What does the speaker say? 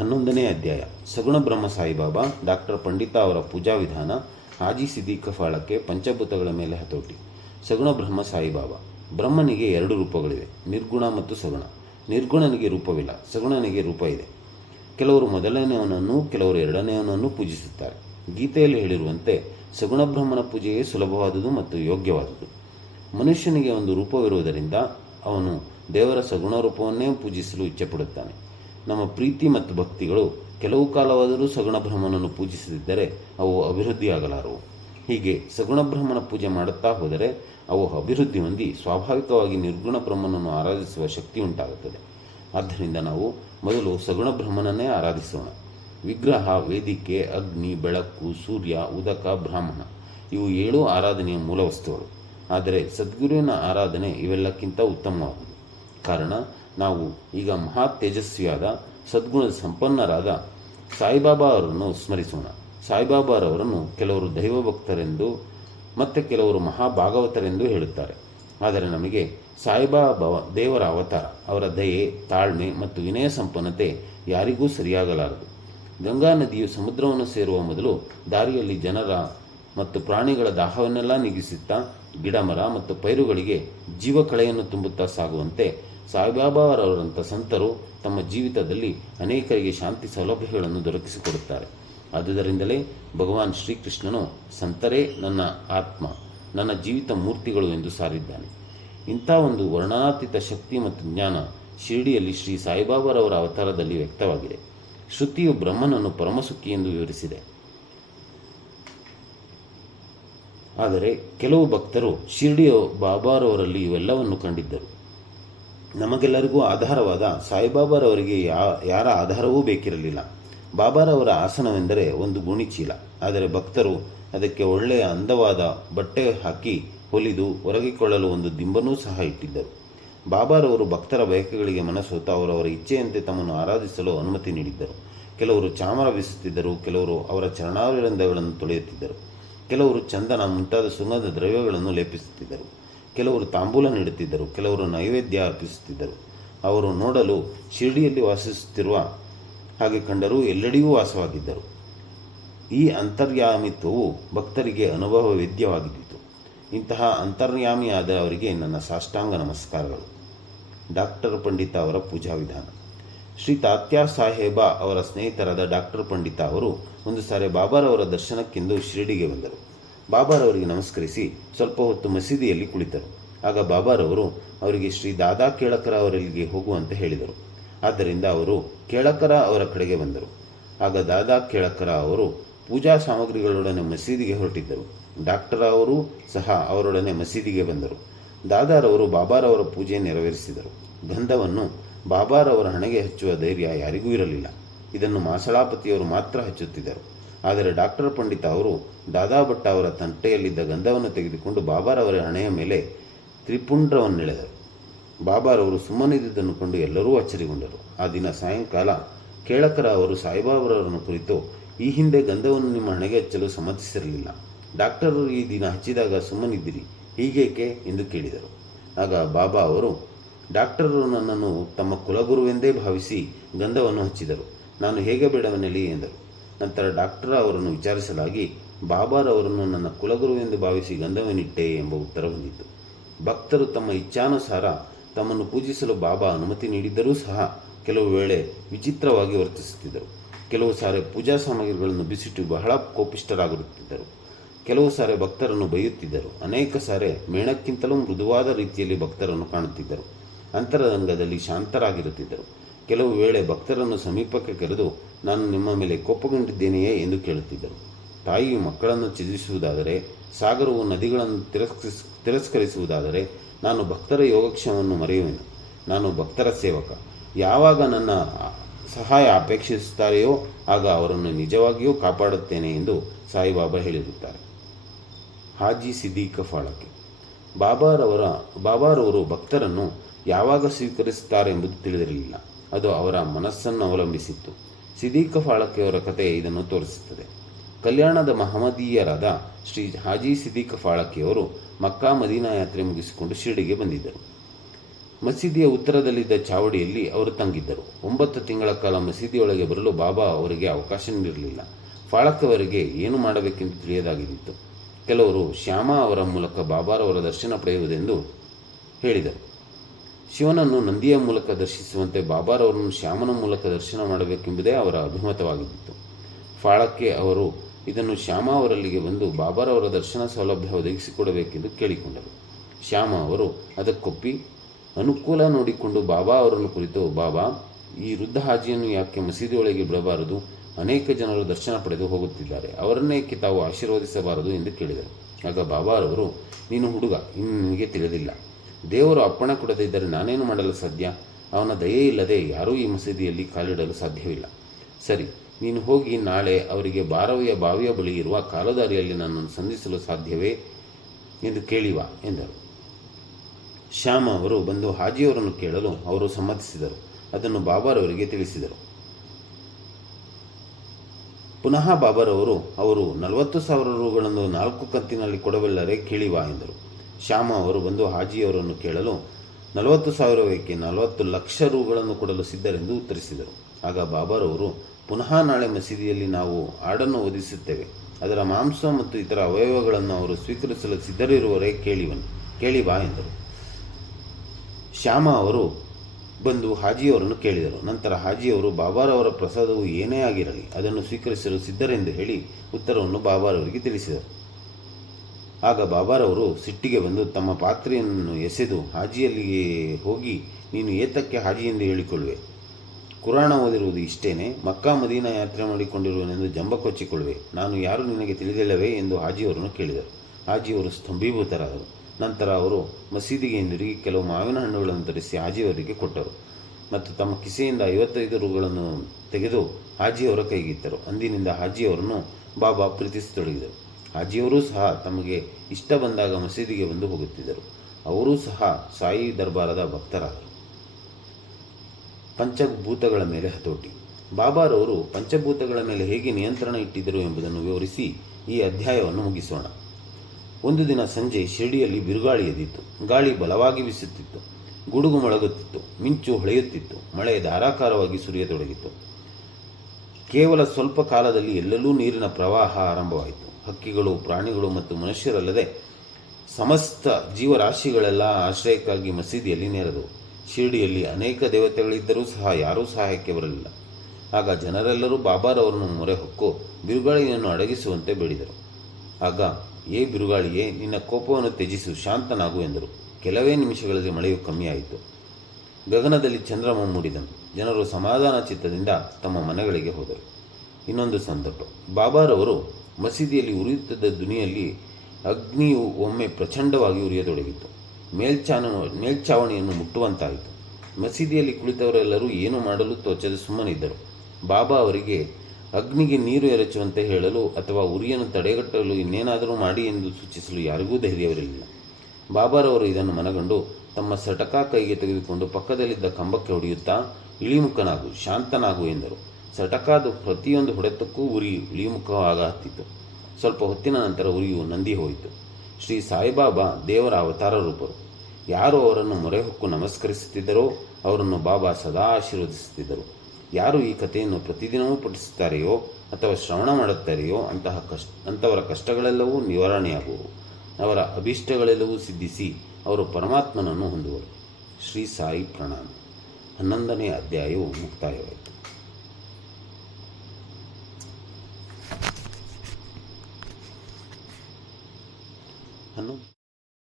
11ನೇ ಅಧ್ಯಾಯ. ಸಗುಣ ಬ್ರಹ್ಮ ಸಾಯಿಬಾಬಾ, ಡಾಕ್ಟರ್ ಪಂಡಿತ ಅವರ ಪೂಜಾ ವಿಧಾನ, ಹಾಜಿ ಸಿದ್ದೀಕ ಫಾಳಕ್ಕೆ ಪಂಚಭೂತಗಳ ಮೇಲೆ ಹತೋಟಿ. ಸಗುಣ ಬ್ರಹ್ಮ ಸಾಯಿಬಾಬಾ. ಬ್ರಹ್ಮನಿಗೆ 2 ರೂಪಗಳಿವೆ, ನಿರ್ಗುಣ ಮತ್ತು ಸಗುಣ. ನಿರ್ಗುಣನಿಗೆ ರೂಪವಿಲ್ಲ, ಸಗುಣನಿಗೆ ರೂಪ ಇದೆ. ಕೆಲವರು ಮೊದಲನೆಯವನನ್ನು, ಕೆಲವರು ಎರಡನೆಯವನನ್ನು ಪೂಜಿಸುತ್ತಾರೆ. ಗೀತೆಯಲ್ಲಿ ಹೇಳಿರುವಂತೆ ಸಗುಣ ಬ್ರಹ್ಮನ ಪೂಜೆಯೇ ಸುಲಭವಾದುದು ಮತ್ತು ಯೋಗ್ಯವಾದುದು. ಮನುಷ್ಯನಿಗೆ ಒಂದು ರೂಪವಿರುವುದರಿಂದ ಅವನು ದೇವರ ಸಗುಣ ರೂಪವನ್ನೇ ಪೂಜಿಸಲು ಇಚ್ಛೆಪಡುತ್ತಾನೆ. ನಮ್ಮ ಪ್ರೀತಿ ಮತ್ತು ಭಕ್ತಿಗಳು ಕೆಲವು ಕಾಲವಾದರೂ ಸಗುಣ ಬ್ರಹ್ಮನನ್ನು ಪೂಜಿಸದಿದ್ದರೆ ಅವು ಅಭಿವೃದ್ಧಿಯಾಗಲಾರವು. ಹೀಗೆ ಸಗುಣ ಬ್ರಹ್ಮನ ಪೂಜೆ ಮಾಡುತ್ತಾ ಹೋದರೆ ಅವು ಅಭಿವೃದ್ಧಿ ಹೊಂದಿ ಸ್ವಾಭಾವಿಕವಾಗಿ ನಿರ್ಗುಣ ಬ್ರಹ್ಮನನ್ನು ಆರಾಧಿಸುವ ಶಕ್ತಿ ಉಂಟಾಗುತ್ತದೆ. ಆದ್ದರಿಂದ ನಾವು ಮೊದಲು ಸಗುಣ ಬ್ರಹ್ಮನನ್ನೇ ಆರಾಧಿಸೋಣ. ವಿಗ್ರಹ, ವೇದಿಕೆ, ಅಗ್ನಿ, ಬೆಳಕು, ಸೂರ್ಯ, ಉದಕ, ಬ್ರಾಹ್ಮಣ ಇವು 7 ಆರಾಧನೆಯ ಮೂಲ ವಸ್ತುಗಳು. ಆದರೆ ಸದ್ಗುರುವಿನ ಆರಾಧನೆ ಇವೆಲ್ಲಕ್ಕಿಂತ ಉತ್ತಮವಾದುದು. ಕಾರಣ, ನಾವು ಈಗ ಮಹಾ ತೇಜಸ್ವಿಯಾದ ಸದ್ಗುಣದ ಸಂಪನ್ನರಾದ ಸಾಯಿಬಾಬಾ ಅವರನ್ನು ಸ್ಮರಿಸೋಣ. ಸಾಯಿಬಾಬಾರವರನ್ನು ಕೆಲವರು ದೈವಭಕ್ತರೆಂದು ಮತ್ತು ಕೆಲವರು ಮಹಾಭಾಗವತರೆಂದು ಹೇಳುತ್ತಾರೆ. ಆದರೆ ನಮಗೆ ಸಾಯಿಬಾಬಾ ದೇವರ ಅವತಾರ. ಅವರ ದಯೆ, ತಾಳ್ಮೆ ಮತ್ತು ವಿನಯ ಸಂಪನ್ನತೆ ಯಾರಿಗೂ ಸರಿಯಾಗಲಾರದು. ಗಂಗಾ ನದಿಯು ಸಮುದ್ರವನ್ನು ಸೇರುವ ಮೊದಲು ದಾರಿಯಲ್ಲಿ ಜನರ ಮತ್ತು ಪ್ರಾಣಿಗಳ ದಾಹವನ್ನೆಲ್ಲ ನೀಗಿಸುತ್ತಾ ಗಿಡಮರ ಮತ್ತು ಪೈರುಗಳಿಗೆ ಜೀವಕಳೆಯನ್ನು ತುಂಬುತ್ತಾ ಸಾಗುವಂತೆ ಸಾಯಿಬಾಬಾರವರಂಥ ಸಂತರು ತಮ್ಮ ಜೀವಿತದಲ್ಲಿ ಅನೇಕರಿಗೆ ಶಾಂತಿ ಸೌಲಭ್ಯಗಳನ್ನು ದೊರಕಿಸಿಕೊಡುತ್ತಾರೆ. ಆದುದರಿಂದಲೇ ಭಗವಾನ್ ಶ್ರೀಕೃಷ್ಣನು ಸಂತರೇ ನನ್ನ ಆತ್ಮ, ನನ್ನ ಜೀವಿತ ಮೂರ್ತಿಗಳು ಎಂದು ಸಾರಿದ್ದಾನೆ. ಇಂಥ ಒಂದು ವರ್ಣನಾತೀತ ಶಕ್ತಿ ಮತ್ತು ಜ್ಞಾನ ಶಿರಡಿಯಲ್ಲಿ ಶ್ರೀ ಸಾಯಿಬಾಬಾರವರ ಅವತಾರದಲ್ಲಿ ವ್ಯಕ್ತವಾಗಿದೆ. ಶ್ರುತಿಯು ಬ್ರಹ್ಮನನ್ನು ಪರಮಸುಖಿ ಎಂದು ವಿವರಿಸಿದೆ. ಆದರೆ ಕೆಲವು ಭಕ್ತರು ಶಿರಡಿಯ ಬಾಬಾರವರಲ್ಲಿ ಇವೆಲ್ಲವನ್ನು ಕಂಡಿದ್ದರು. ನಮಗೆಲ್ಲರಿಗೂ ಆಧಾರವಾದ ಸಾಯಿಬಾಬಾರವರಿಗೆ ಯಾರ ಆಧಾರವೂ ಬೇಕಿರಲಿಲ್ಲ. ಬಾಬಾರವರ ಆಸನವೆಂದರೆ ಒಂದು ಗೋಣಿಚೀಲ. ಆದರೆ ಭಕ್ತರು ಅದಕ್ಕೆ ಒಳ್ಳೆಯ ಅಂದವಾದ ಬಟ್ಟೆ ಹಾಕಿ ಹೊಲಿದು ಒರಗಿಕೊಳ್ಳಲು ಒಂದು ದಿಂಬನೂ ಸಹ ಇಟ್ಟಿದ್ದರು. ಬಾಬಾರವರು ಭಕ್ತರ ಬಯಕೆಗಳಿಗೆ ಮನಸೋತ ಅವರವರ ಇಚ್ಛೆಯಂತೆ ತಮ್ಮನ್ನು ಆರಾಧಿಸಲು ಅನುಮತಿ ನೀಡಿದ್ದರು. ಕೆಲವರು ಚಾಮರ ಬೀಸುತ್ತಿದ್ದರು, ಕೆಲವರು ಅವರ ಚರಣಾರವಿಂದಗಳನ್ನು ತೊಳೆಯುತ್ತಿದ್ದರು, ಕೆಲವರು ಚಂದನ ಮುಂತಾದ ಸುಗಂಧ ದ್ರವ್ಯಗಳನ್ನು ಲೇಪಿಸುತ್ತಿದ್ದರು, ಕೆಲವರು ತಾಂಬೂಲ ನೀಡುತ್ತಿದ್ದರು, ಕೆಲವರು ನೈವೇದ್ಯ ಅರ್ಪಿಸುತ್ತಿದ್ದರು. ಅವರು ನೋಡಲು ಶಿರಡಿಯಲ್ಲಿ ವಾಸಿಸುತ್ತಿರುವ ಹಾಗೆ ಕಂಡರೂ ಎಲ್ಲೆಡೆಯೂ ವಾಸವಾಗಿದ್ದರು. ಈ ಅಂತರ್ಯಾಮಿತ್ವವು ಭಕ್ತರಿಗೆ ಅನುಭವ ವೇದ್ಯವಾಗಿದ್ದಿತು. ಇಂತಹ ಅಂತರ್ಯಾಮಿಯಾದ ಅವರಿಗೆ ನನ್ನ ಸಾಷ್ಟಾಂಗ ನಮಸ್ಕಾರಗಳು. ಡಾಕ್ಟರ್ ಪಂಡಿತ ಅವರ ಪೂಜಾ ವಿಧಾನ. ಶ್ರೀ ತಾತ್ಯಾ ಸಾಹೇಬ ಅವರ ಸ್ನೇಹಿತರಾದ ಡಾಕ್ಟರ್ ಪಂಡಿತ ಅವರು ಒಂದು ಸಾರಿ ಬಾಬಾರವರ ದರ್ಶನಕ್ಕೆಂದು ಶಿರಡಿಗೆ ಬಂದರು. ಬಾಬಾರವರಿಗೆ ನಮಸ್ಕರಿಸಿ ಸ್ವಲ್ಪ ಹೊತ್ತು ಮಸೀದಿಯಲ್ಲಿ ಕುಳಿತರು. ಆಗ ಬಾಬಾರವರು ಅವರಿಗೆ ಶ್ರೀ ದಾದಾ ಕೇಳಕರ ಅವರಿಗೆ ಹೋಗುವಂತೆ ಹೇಳಿದರು. ಆದ್ದರಿಂದ ಅವರು ಕೇಳಕರ ಅವರ ಕಡೆಗೆ ಬಂದರು. ಆಗ ದಾದಾ ಕೇಳಕರ ಅವರು ಪೂಜಾ ಸಾಮಗ್ರಿಗಳೊಡನೆ ಮಸೀದಿಗೆ ಹೊರಟಿದ್ದರು. ಡಾಕ್ಟರ್ ಅವರು ಸಹ ಅವರೊಡನೆ ಮಸೀದಿಗೆ ಬಂದರು. ದಾದಾರವರು ಬಾಬಾರವರ ಪೂಜೆ ನೆರವೇರಿಸಿದರು. ಗಂಧವನ್ನು ಬಾಬಾರವರ ಹಣೆಗೆ ಹಚ್ಚುವ ಧೈರ್ಯ ಯಾರಿಗೂ ಇರಲಿಲ್ಲ. ಇದನ್ನು ಮಾಸಳಾಪತಿಯವರು ಮಾತ್ರ ಹಚ್ಚುತ್ತಿದ್ದರು. ಆದರೆ ಡಾಕ್ಟರ್ ಪಂಡಿತ ಅವರು ದಾದಾ ಭಟ್ಟ ಅವರ ತಟ್ಟೆಯಲ್ಲಿದ್ದ ಗಂಧವನ್ನು ತೆಗೆದುಕೊಂಡು ಬಾಬಾರವರ ಹಣೆಯ ಮೇಲೆ ತ್ರಿಪುಂಡ್ರವನ್ನೆಳೆದರು. ಬಾಬಾರವರು ಸುಮ್ಮನಿದ್ದುದನ್ನು ಕಂಡು ಎಲ್ಲರೂ ಅಚ್ಚರಿಗೊಂಡರು. ಆ ದಿನ ಸಾಯಂಕಾಲ ಕೇಳಕರ ಅವರು ಸಾಯಿಬಾಬಾರವರನ್ನು ಕುರಿತು, ಈ ಹಿಂದೆ ಗಂಧವನ್ನು ನಿಮ್ಮ ಹಣೆಗೆ ಹಚ್ಚಲು ಸಮ್ಮತಿಸಿರಲಿಲ್ಲ. ಡಾಕ್ಟರರು ಈ ದಿನ ಹಚ್ಚಿದಾಗ ಸುಮ್ಮನಿದ್ದಿರಿ, ಹೀಗೇಕೆ ಎಂದು ಕೇಳಿದರು. ಆಗ ಬಾಬಾ ಅವರು, ಡಾಕ್ಟರರು ನನ್ನನ್ನು ತಮ್ಮ ಕುಲಗುರುವೆಂದೇ ಭಾವಿಸಿ ಗಂಧವನ್ನು ಹಚ್ಚಿದರು. ನಾನು ಹೇಗೆ ಬೇಡವನೆಲಿ ಎಂದರು. ನಂತರ ಡಾಕ್ಟರ್ ಅವರನ್ನು ವಿಚಾರಿಸಲಾಗಿ ಬಾಬಾರವರನ್ನು ನನ್ನ ಕುಲಗುರುವೆಂದು ಭಾವಿಸಿ ಗಂಧವನ್ನಿಟ್ಟೆ ಎಂಬ ಉತ್ತರ ಬಂದಿತ್ತು. ಭಕ್ತರು ತಮ್ಮ ಇಚ್ಛಾನುಸಾರ ತಮ್ಮನ್ನು ಪೂಜಿಸಲು ಬಾಬಾ ಅನುಮತಿ ನೀಡಿದ್ದರೂ ಸಹ ಕೆಲವು ವೇಳೆ ವಿಚಿತ್ರವಾಗಿ ವರ್ತಿಸುತ್ತಿದ್ದರು. ಕೆಲವು ಸಾರಿ ಪೂಜಾ ಸಾಮಗ್ರಿಗಳನ್ನು ಬಿಸಿಟ್ಟು ಬಹಳ ಕೋಪಿಷ್ಠರಾಗಿರುತ್ತಿದ್ದರು. ಕೆಲವು ಸಾರಿ ಭಕ್ತರನ್ನು ಬೈಯುತ್ತಿದ್ದರು. ಅನೇಕ ಸಾರಿ ಮೇಣಕ್ಕಿಂತಲೂ ಮೃದುವಾದ ರೀತಿಯಲ್ಲಿ ಭಕ್ತರನ್ನು ಕಾಣುತ್ತಿದ್ದರು. ಅಂತರಂಗದಲ್ಲಿ ಶಾಂತರಾಗಿರುತ್ತಿದ್ದರು. ಕೆಲವು ವೇಳೆ ಭಕ್ತರನ್ನು ಸಮೀಪಕ್ಕೆ ಕರೆದು, ನಾನು ನಿಮ್ಮ ಮೇಲೆ ಕೋಪಗೊಂಡಿದ್ದೇನೆಯೇ ಎಂದು ಕೇಳುತ್ತಿದ್ದರು. ತಾಯಿಯು ಮಕ್ಕಳನ್ನು ತ್ಯಜಿಸುವುದಾದರೆ, ಸಾಗರವು ನದಿಗಳನ್ನು ತಿರಸ್ಕರಿಸುವುದಾದರೆ, ನಾನು ಭಕ್ತರ ಯೋಗಕ್ಷೇಮವನ್ನು ಮರೆಯುವೆನು. ನಾನು ಭಕ್ತರ ಸೇವಕ. ಯಾವಾಗ ನನ್ನ ಸಹಾಯ ಅಪೇಕ್ಷಿಸುತ್ತಾರೆಯೋ ಆಗ ಅವರನ್ನು ನಿಜವಾಗಿಯೂ ಕಾಪಾಡುತ್ತೇನೆ ಎಂದು ಸಾಯಿಬಾಬಾ ಹೇಳಿರುತ್ತಾರೆ. ಹಾಜಿ ಸಿದ್ದೀಕ ಫಾಳಕ್ಕೆ. ಬಾಬಾರವರು ಭಕ್ತರನ್ನು ಯಾವಾಗ ಸ್ವೀಕರಿಸುತ್ತಾರೆ ಎಂಬುದು ತಿಳಿದಿರಲಿಲ್ಲ. ಅದು ಅವರ ಮನಸ್ಸನ್ನು ಅವಲಂಬಿಸಿತ್ತು. ಸಿದ್ದೀಕ ಫಾಳಕೆಯವರ ಕಥೆ ಇದನ್ನು ತೋರಿಸುತ್ತದೆ. ಕಲ್ಯಾಣದ ಮಹಮ್ಮದೀಯರಾದ ಶ್ರೀ ಹಾಜಿ ಸಿದ್ದೀಕ ಫಾಳಕೆಯವರು ಮಕ್ಕಾ ಮದೀನಾ ಯಾತ್ರೆ ಮುಗಿಸಿಕೊಂಡು ಶಿರಡಿಗೆ ಬಂದಿದ್ದರು. ಮಸೀದಿಯ ಉತ್ತರದಲ್ಲಿದ್ದ ಚಾವಡಿಯಲ್ಲಿ ಅವರು ತಂಗಿದ್ದರು. 9 ತಿಂಗಳ ಕಾಲ ಮಸೀದಿಯೊಳಗೆ ಬರಲು ಬಾಬಾ ಅವರಿಗೆ ಅವಕಾಶ ನೀಡಿರಲಿಲ್ಲ. ಫಾಳಕ್ಕವರಿಗೆ ಏನು ಮಾಡಬೇಕೆಂದು ತಿಳಿಯದಾಗಿದ್ದಿತ್ತು. ಕೆಲವರು ಶ್ಯಾಮ ಅವರ ಮೂಲಕ ಬಾಬಾರವರ ದರ್ಶನ ಪಡೆಯುವುದೆಂದು ಹೇಳಿದರು. ಶಿವನನ್ನು ನಂದಿಯ ಮೂಲಕ ದರ್ಶಿಸುವಂತೆ ಬಾಬಾರವರನ್ನು ಶ್ಯಾಮನ ಮೂಲಕ ದರ್ಶನ ಮಾಡಬೇಕೆಂಬುದೇ ಅವರ ಅಭಿಮತವಾಗಿದ್ದಿತ್ತು. ಫಾಳಕ್ಕೆ ಅವರು ಇದನ್ನು ಶ್ಯಾಮ ಅವರಲ್ಲಿಗೆ ಬಂದು ಬಾಬಾರವರ ದರ್ಶನ ಸೌಲಭ್ಯ ಒದಗಿಸಿಕೊಡಬೇಕೆಂದು ಕೇಳಿಕೊಂಡರು. ಶ್ಯಾಮ ಅವರು ಅದಕ್ಕೊಪ್ಪಿ ಅನುಕೂಲ ನೋಡಿಕೊಂಡು ಬಾಬಾ ಅವರನ್ನು ಕುರಿತು, ಬಾಬಾ, ಈ ವೃದ್ಧ ಹಾಜಿಯನ್ನು ಯಾಕೆ ಮಸೀದಿಯೊಳಗೆ ಬಿಡಬಾರದು? ಅನೇಕ ಜನರು ದರ್ಶನ ಪಡೆದು ಹೋಗುತ್ತಿದ್ದಾರೆ, ಅವರನ್ನೇಕೆ ತಾವು ಆಶೀರ್ವದಿಸಬಾರದು ಎಂದು ಕೇಳಿದರು. ಆಗ ಬಾಬಾರವರು, ನೀನು ಹುಡುಗ, ಇನ್ನು ನಿನಗೆ ತಿಳಿದಿಲ್ಲ. ದೇವರು ಅಪ್ಪಣೆ ಕೊಡದಿದ್ದರೆ ನಾನೇನು ಮಾಡಲು ಸಾಧ್ಯ? ಅವನ ದಯೆ ಇಲ್ಲದೆ ಯಾರೂ ಈ ಮಸೀದಿಯಲ್ಲಿ ಕಾಲಿಡಲು ಸಾಧ್ಯವಿಲ್ಲ. ಸರಿ, ನೀನು ಹೋಗಿ ನಾಳೆ ಅವರಿಗೆ ಬಾರವಿಯ ಬಾವಿಯ ಬಳಿ ಇರುವ ಕಾಲುದಾರಿಯಲ್ಲಿ ನನ್ನನ್ನು ಸಂಧಿಸಲು ಸಾಧ್ಯವೇ ಎಂದು ಕೇಳಿವಾ ಎಂದರು. ಶ್ಯಾಮ ಅವರು ಬಂದು ಹಾಜಿಯವರನ್ನು ಕೇಳಲು ಅವರು ಸಮ್ಮತಿಸಿದರು. ಅದನ್ನು ಬಾಬಾರವರಿಗೆ ತಿಳಿಸಿದರು. ಪುನಃ ಬಾಬಾರವರು, ಅವರು 40,000 ರೂಗಳನ್ನು 4 ಕಂತಿನಲ್ಲಿ ಕೊಡಬಲ್ಲರೆ ಕೇಳಿವಾ ಎಂದರು. ಶ್ಯಾಮ ಅವರು ಬಂದು ಹಾಜಿಯವರನ್ನು ಕೇಳಲು 40,000 ಏಕೆ, 40 ಲಕ್ಷ ರೂಗಳನ್ನು ಕೊಡಲು ಸಿದ್ಧರೆಂದು ಉತ್ತರಿಸಿದರು. ಆಗ ಬಾಬಾರವರು, ಪುನಃ ನಾಳೆ ಮಸೀದಿಯಲ್ಲಿ ನಾವು ಆಡನ್ನು ವಧಿಸುತ್ತೇವೆ. ಅದರ ಮಾಂಸ ಮತ್ತು ಇತರ ಅವಯವಗಳನ್ನು ಅವರು ಸ್ವೀಕರಿಸಲು ಸಿದ್ಧರಿರುವವರೇ ಕೇಳಿವಾ ಎಂದರು. ಶ್ಯಾಮ ಅವರು ಬಂದು ಹಾಜಿಯವರನ್ನು ಕೇಳಿದರು. ನಂತರ ಹಾಜಿಯವರು, ಬಾಬಾರವರ ಪ್ರಸಾದವು ಏನೇ ಆಗಿರಲಿ ಅದನ್ನು ಸ್ವೀಕರಿಸಲು ಸಿದ್ಧರೆಂದು ಹೇಳಿ ಉತ್ತರವನ್ನು ಬಾಬಾರವರಿಗೆ ತಿಳಿಸಿದರು. ಆಗ ಬಾಬಾರವರು ಸಿಟ್ಟಿಗೆ ಬಂದು ತಮ್ಮ ಪಾತ್ರೆಯನ್ನು ಎಸೆದು, ಹಾಜಿಯಲ್ಲಿಗೆ ಹೋಗಿ, ನೀನು ಏತಕ್ಕೆ ಹಾಜಿ ಎಂದು ಹೇಳಿಕೊಳ್ಳುವೆ? ಕುರಾಣ ಓದಿರುವುದು ಇಷ್ಟೇನೆ? ಮಕ್ಕಾ ಮದೀನಾ ಯಾತ್ರೆ ಮಾಡಿಕೊಂಡಿರುವನೆಂದು ಜಂಬ ಕೊಚ್ಚಿಕೊಳ್ಳುವೆ? ನಾನು ಯಾರು ನಿನಗೆ ತಿಳಿದಿಲ್ಲವೇ ಎಂದು ಹಾಜಿಯವರನ್ನು ಕೇಳಿದರು. ಹಾಜಿಯವರು ಸ್ತಂಭೀಭೂತರಾದರು. ನಂತರ ಅವರು ಮಸೀದಿಗೆ ಹಿಂದಿರುಗಿ ಕೆಲವು ಮಾವಿನ ಹಣ್ಣುಗಳನ್ನು ತರಿಸಿ ಹಾಜಿಯವರಿಗೆ ಕೊಟ್ಟರು ಮತ್ತು ತಮ್ಮ ಕಿಸೆಯಿಂದ 55 ರೂಗಳನ್ನು ತೆಗೆದು ಹಾಜಿಯವರ ಕೈಗಿತ್ತರು. ಅಂದಿನಿಂದ ಹಾಜಿಯವರನ್ನು ಬಾಬಾ ಪ್ರೀತಿಸತೊಡಗಿದರು. ಹಾಜಿಯವರೂ ಸಹ ತಮಗೆ ಇಷ್ಟ ಬಂದಾಗ ಮಸೀದಿಗೆ ಬಂದು ಹೋಗುತ್ತಿದ್ದರು. ಅವರೂ ಸಹ ಸಾಯಿ ದರ್ಬಾರದ ಭಕ್ತರಾದರು. ಪಂಚಭೂತಗಳ ಮೇಲೆ ಹತೋಟಿ. ಬಾಬಾರವರು ಪಂಚಭೂತಗಳ ಮೇಲೆ ಹೇಗೆ ನಿಯಂತ್ರಣ ಇಟ್ಟಿದ್ದರು ಎಂಬುದನ್ನು ವಿವರಿಸಿ ಈ ಅಧ್ಯಾಯವನ್ನು ಮುಗಿಸೋಣ. ಒಂದು ದಿನ ಸಂಜೆ ಶಿರಡಿಯಲ್ಲಿ ಬಿರುಗಾಳಿ ಎದ್ದಿತ್ತು. ಗಾಳಿ ಬಲವಾಗಿ ಬೀಸುತ್ತಿತ್ತು. ಗುಡುಗು ಮೊಳಗುತ್ತಿತ್ತು. ಮಿಂಚು ಹೊಳೆಯುತ್ತಿತ್ತು. ಮಳೆ ಧಾರಾಕಾರವಾಗಿ ಸುರಿಯತೊಡಗಿತ್ತು. ಕೇವಲ ಸ್ವಲ್ಪ ಕಾಲದಲ್ಲಿ ಎಲ್ಲೆಲ್ಲೂ ನೀರಿನ ಪ್ರವಾಹ ಆರಂಭವಾಯಿತು. ಹಕ್ಕಿಗಳು, ಪ್ರಾಣಿಗಳು ಮತ್ತು ಮನುಷ್ಯರಲ್ಲದೆ ಸಮಸ್ತ ಜೀವರಾಶಿಗಳೆಲ್ಲ ಆಶ್ರಯಕ್ಕಾಗಿ ಮಸೀದಿಯಲ್ಲಿ ನೆರೆದವು. ಶಿರಡಿಯಲ್ಲಿ ಅನೇಕ ದೇವತೆಗಳಿದ್ದರೂ ಸಹ ಯಾರೂ ಸಹಾಯಕ್ಕೆ ಬರಲಿಲ್ಲ. ಆಗ ಜನರೆಲ್ಲರೂ ಬಾಬಾರವರನ್ನು ಮೊರೆ ಹೊಕ್ಕು ಬಿರುಗಾಳಿಯನ್ನು ಅಡಗಿಸುವಂತೆ ಬೇಡಿದರು. ಆಗ, ಏ ಬಿರುಗಾಳಿಯೇ, ನಿನ್ನ ಕೋಪವನ್ನು ತ್ಯಜಿಸು, ಶಾಂತನಾಗು ಎಂದರು. ಕೆಲವೇ ನಿಮಿಷಗಳಲ್ಲಿ ಮಳೆಯು ಕಮ್ಮಿಯಾಯಿತು. ಗಗನದಲ್ಲಿ ಚಂದ್ರಮ ಮೂಡಿದನು. ಜನರು ಸಮಾಧಾನ ಚಿತ್ತದಿಂದ ತಮ್ಮ ಮನೆಗಳಿಗೆ ಹೋದರು. ಇನ್ನೊಂದು ಸಂದರ್ಭ. ಬಾಬಾರವರು ಮಸೀದಿಯಲ್ಲಿ ಉರಿಯುತ್ತಿದ್ದ ಧ್ವನಿಯಲ್ಲಿ ಅಗ್ನಿಯು ಒಮ್ಮೆ ಪ್ರಚಂಡವಾಗಿ ಉರಿಯತೊಡಗಿತು. ಮೇಲ್ಛಾವಣಿಯನ್ನು ಮುಟ್ಟುವಂತಾಯಿತು. ಮಸೀದಿಯಲ್ಲಿ ಕುಳಿತವರೆಲ್ಲರೂ ಏನು ಮಾಡಲು ತೋಚದೆ ಸುಮ್ಮನಿದ್ದರು. ಬಾಬಾ ಅವರಿಗೆ ಅಗ್ನಿಗೆ ನೀರು ಎರಚುವಂತೆ ಹೇಳಲು ಅಥವಾ ಉರಿಯನ್ನು ತಡೆಗಟ್ಟಲು ಇನ್ನೇನಾದರೂ ಮಾಡಿ ಎಂದು ಸೂಚಿಸಲು ಯಾರಿಗೂ ಧೈರ್ಯವಿರಲಿಲ್ಲ. ಬಾಬಾರವರು ಇದನ್ನು ಮನಗಂಡು ತಮ್ಮ ಸಟಕ ಕೈಗೆ ತೆಗೆದುಕೊಂಡು ಪಕ್ಕದಲ್ಲಿದ್ದ ಕಂಬಕ್ಕೆ ಹೊಡೆಯುತ್ತಾ, ಇಳಿಮುಖನಾಗು, ಶಾಂತನಾಗು ಎಂದರು. ಸಟಕಾದ ಪ್ರತಿಯೊಂದು ಹೊಡೆತಕ್ಕೂ ಉರಿಯು ಇಳಿಮುಖವಾಗತ್ತಿತ್ತು. ಸ್ವಲ್ಪ ಹೊತ್ತಿನ ನಂತರ ಉರಿಯು ನಂದಿ ಹೋಯಿತು. ಶ್ರೀ ಸಾಯಿಬಾಬಾ ದೇವರ ಅವತಾರ ರೂಪರು. ಯಾರು ಅವರನ್ನು ಮೊರೆ ಹೊಕ್ಕು ನಮಸ್ಕರಿಸುತ್ತಿದ್ದರೋ ಅವರನ್ನು ಬಾಬಾ ಸದಾ ಆಶೀರ್ವದಿಸುತ್ತಿದ್ದರು. ಯಾರು ಈ ಕಥೆಯನ್ನು ಪ್ರತಿದಿನವೂ ಪಠಿಸುತ್ತಾರೆಯೋ ಅಥವಾ ಶ್ರವಣ ಮಾಡುತ್ತಾರೆಯೋ ಅಂಥವರ ಕಷ್ಟಗಳೆಲ್ಲವೂ ನಿವಾರಣೆಯಾಗುವವು. ಅವರ ಅಭೀಷ್ಟಗಳೆಲ್ಲವೂ ಸಿದ್ಧಿಸಿ ಅವರು ಪರಮಾತ್ಮನನ್ನು ಹೊಂದುವರು. ಶ್ರೀ ಸಾಯಿ ಪ್ರಣಾಮ. 11ನೇ ಅಧ್ಯಾಯವು ಮುಕ್ತಾಯವಾಯಿತು.